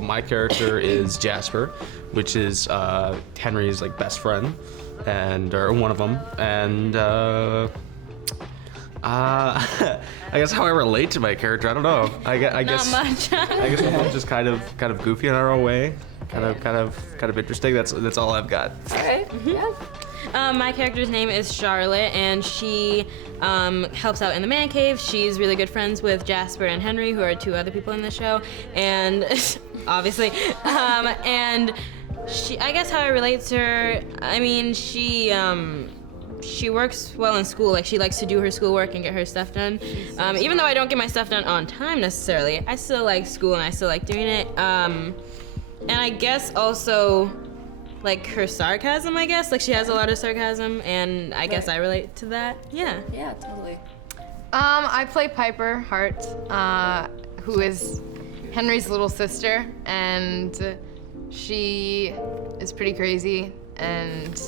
so my character is Jasper, which is Henry's like best friend, or one of them, and I guess how I relate to my character, I don't know. I guess Not much. I guess we're both just kind of goofy in our own way, kind of interesting. That's all I've got. All right. Yeah. My character's name is Charlotte, and she helps out in the man cave. She's really good friends with Jasper and Henry, who are two other people in the show, and obviously, and I guess how I relate to her, I mean, she works well in school. Like, she likes to do her schoolwork and get her stuff done. Even though I don't get my stuff done on time necessarily, I still like school and I still like doing it. And I guess also, like, her sarcasm, I guess. Like, she has a lot of sarcasm, and I guess I relate to that. Yeah. Yeah, totally. I play Piper, Hart, who is Henry's little sister, and she is pretty crazy, and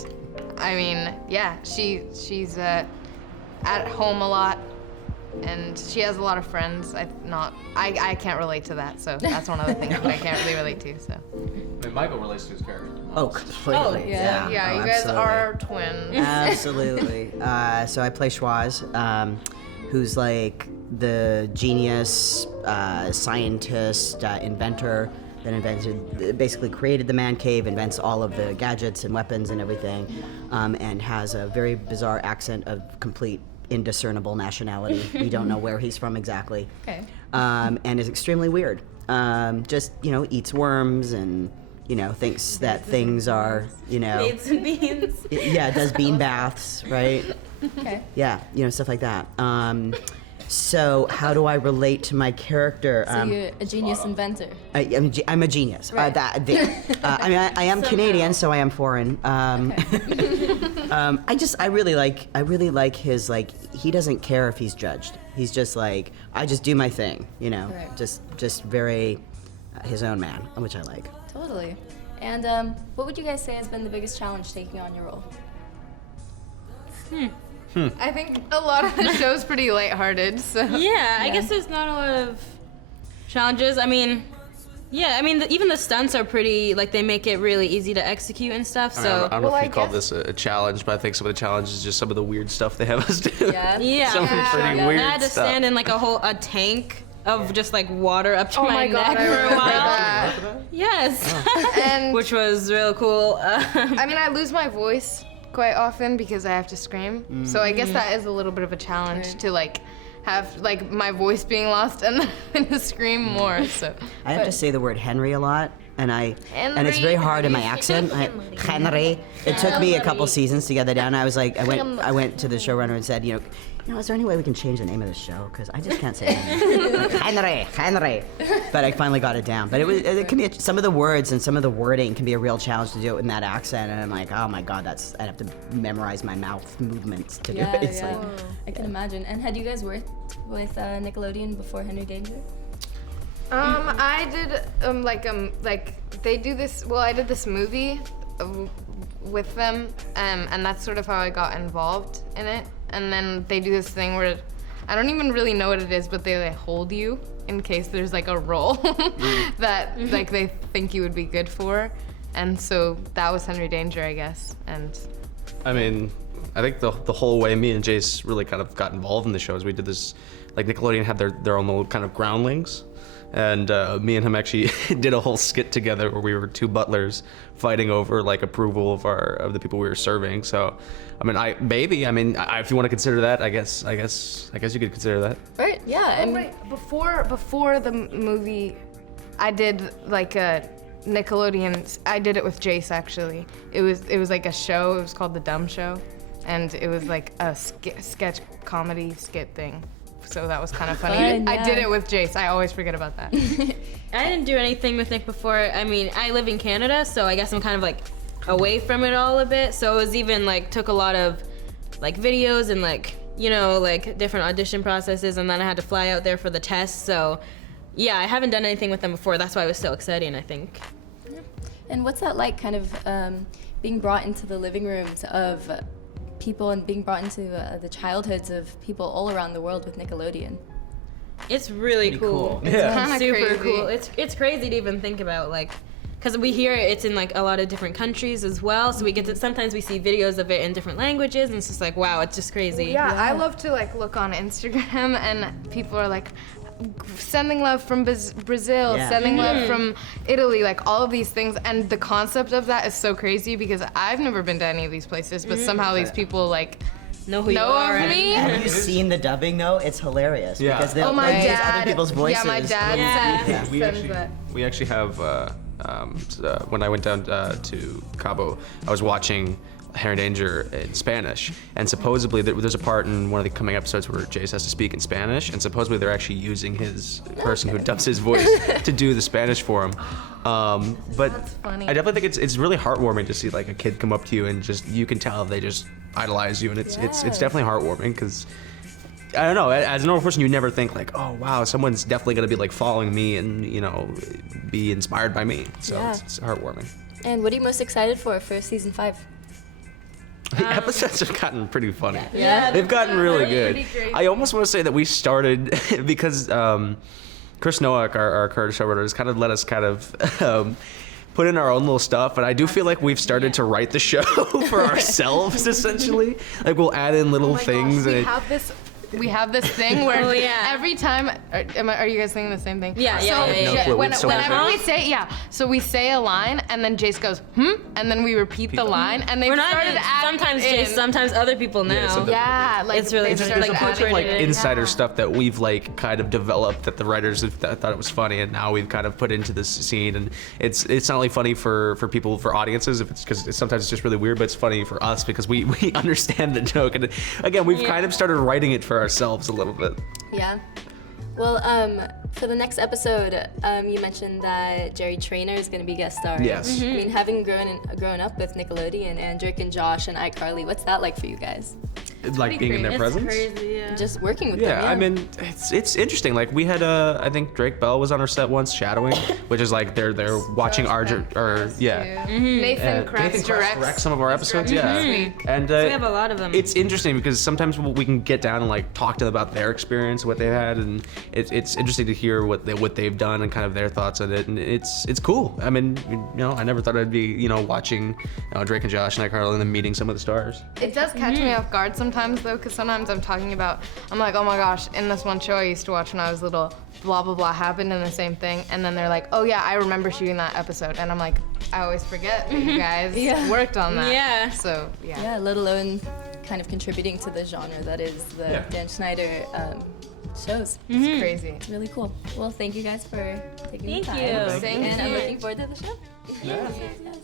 I mean, yeah, she's at home a lot, and she has a lot of friends. I can't relate to that, so that's one of the things that I can't really relate to. So. I mean, Michael relates to his character. Oh, completely. Oh, yeah. Yeah, Oh, you guys absolutely. are twins. Absolutely. So I play Schwoz, who's like the genius scientist, inventor that basically created the man cave, invents all of the gadgets and weapons and everything, and has a very bizarre accent of complete indiscernible nationality. We don't know where he's from exactly. Okay. And is extremely weird. Just, eats worms and, thinks that things are, Made some beans. Yeah, does bean baths, right? Okay. Yeah, stuff like that. So how do I relate to my character? So you're a genius inventor. I'm a genius. Right. I mean, I am Canadian, so I am foreign. I really like his, he doesn't care if he's judged. He's just like, I just do my thing, Right. just very his own man, which I like. Totally. And what would you guys say has been the biggest challenge taking on your role? I think a lot of the show's pretty lighthearted, so. Yeah, I guess there's not a lot of challenges. I mean, even the stunts are pretty, they make it really easy to execute and stuff, I mean, so. I don't know if you call this a challenge, but I think some of the challenges is just some of the weird stuff they have us do. Yeah. Yeah. Some pretty weird I had to stuff. stand in a tank of just water up to Oh my my neck God, I for a remember while. that. Yes. And Which was real cool. I mean, I lose my voice quite often because I have to scream. So I guess that is a little bit of a challenge to have my voice being lost and then to scream more. So I have to say the word Henry a lot, and it's very hard in my accent. Henry. It took me a couple seasons to get that down. I was like, I went to the showrunner and said, is there any way we can change the name of the show? Because I just can't say it. Henry. But I finally got it down. But it can be some of the words and some of the wording can be a real challenge to do it in that accent. And I'm like, oh my God, I'd have to memorize my mouth movements to do it. It's Yeah. I can imagine. And had you guys worked with Nickelodeon before Henry Danger? I did they do this. Well, I did this movie with them, and that's sort of how I got involved in it. And then they do this thing where I don't even really know what it is, but they hold you in case there's a role that they think you would be good for. And so that was Henry Danger, I guess. And I mean, I think the whole way me and Jace really kind of got involved in the show is we did this, Nickelodeon had their own little kind of groundlings. And me and him actually did a whole skit together where we were two butlers fighting over approval of the people we were serving. So, I mean, if you want to consider that, I guess you could consider that. Right. Yeah. And before the movie, I did a Nickelodeon. I did it with Jace actually. It was like a show. It was called The Dumb Show, and it was a sketch comedy skit thing. So that was kind of funny. Fun, I yeah. did it with Jace. I always forget about that. I didn't do anything with Nick before. I mean, I live in Canada, so I guess I'm kind of away from it all a bit. So it was even took a lot of videos and different audition processes, and then I had to fly out there for the test. So yeah, I haven't done anything with them before. That's why it was so exciting, I think. And what's that like, kind of being brought into the living rooms of people and being brought into the childhoods of people all around the world with Nickelodeon? It's really Pretty cool. cool. It's Yeah. Kinda super crazy. cool. It's crazy to even think about, like, because we hear it's in like a lot of different countries as well. So we get to sometimes we see videos of it in different languages, and it's just like, wow, it's just crazy. Yeah, I love to like look on Instagram and people are like sending love from Brazil, Yeah. sending love from Italy, like all of these things, and the concept of that is so crazy because I've never been to any of these places, but somehow these people like Know who you know are. of me. Have you seen the dubbing though? It's hilarious Yeah. because Oh they'll my use dad! other people's voices. Yeah, my dad Yeah. sends that. We actually have when I went down to Cabo, I was watching Harry Danger in Spanish, and supposedly there's a part in one of the coming episodes where Jace has to speak in Spanish, and supposedly they're actually using his person who dubs his voice to do the Spanish for him. But That's funny. I definitely think it's really heartwarming to see like a kid come up to you and just you can tell they just idolize you, and it's definitely heartwarming because. I don't know. As a normal person, you never think like, "Oh, wow, someone's definitely gonna be like following me and be inspired by me." So Yeah. it's heartwarming. And what are you most excited for season 5? The episodes have gotten pretty funny. Yeah. They've gotten really They're good. pretty crazy. I almost want to say that we started because Chris Nowak, our current showrunner, has kind of let us kind of put in our own little stuff, and I do feel like we've started to write the show for ourselves essentially. Like we'll add in little Oh my things. gosh, and we have this thing where Oh, yeah. every time are you guys saying the same thing? Yeah, So, yeah, yeah, yeah. No clue. whenever we say so we say a line and then Jace goes and then we repeat the line and they We're not started adding sometimes in. Jace, sometimes other people now. sometimes- Yeah, like It's really they've just started like There's a bunch of like incorporated it. insider stuff that we've like kind of developed that the writers thought it was funny, and now we've kind of put into this scene, and it's not only funny for people, for audiences, if it's because sometimes it's just really weird, but it's funny for us because we understand the joke, and again we've kind of started writing it for ourselves a little bit. Yeah. Well, for the next episode, you mentioned that Jerry Trainer is going to be guest starring. Yes. I mean, having grown up with Nickelodeon and Drake and Josh and iCarly, what's that like for you guys? Like being in their It's presence. crazy, yeah. Just working with Yeah, them. I mean, it's interesting. Like we had I think Drake Bell was on our set once shadowing, which is like they're watching our Nathan Kress directs some of our episodes. Yeah, and we have a lot of them. It's interesting because sometimes we can get down and like talk to them about their experience, what they've had, and it's interesting to hear what they've done and kind of their thoughts on it, and it's cool. I mean, I never thought I'd be watching Drake and Josh and iCarly and then meeting some of the stars. It does catch me off guard sometimes though, because sometimes I'm like, oh my gosh, in this one show I used to watch when I was little, blah blah blah happened in the same thing, and then they're like, oh yeah, I remember shooting that episode, and I'm like, I always forget that you guys worked on that. Yeah. So yeah. Yeah, let alone kind of contributing to the genre that is the Dan Schneider shows. It's crazy. It's really cool. Well, thank you guys for taking the Thank time. you. Thank and I'm you. looking forward to the show. Yeah. Yes.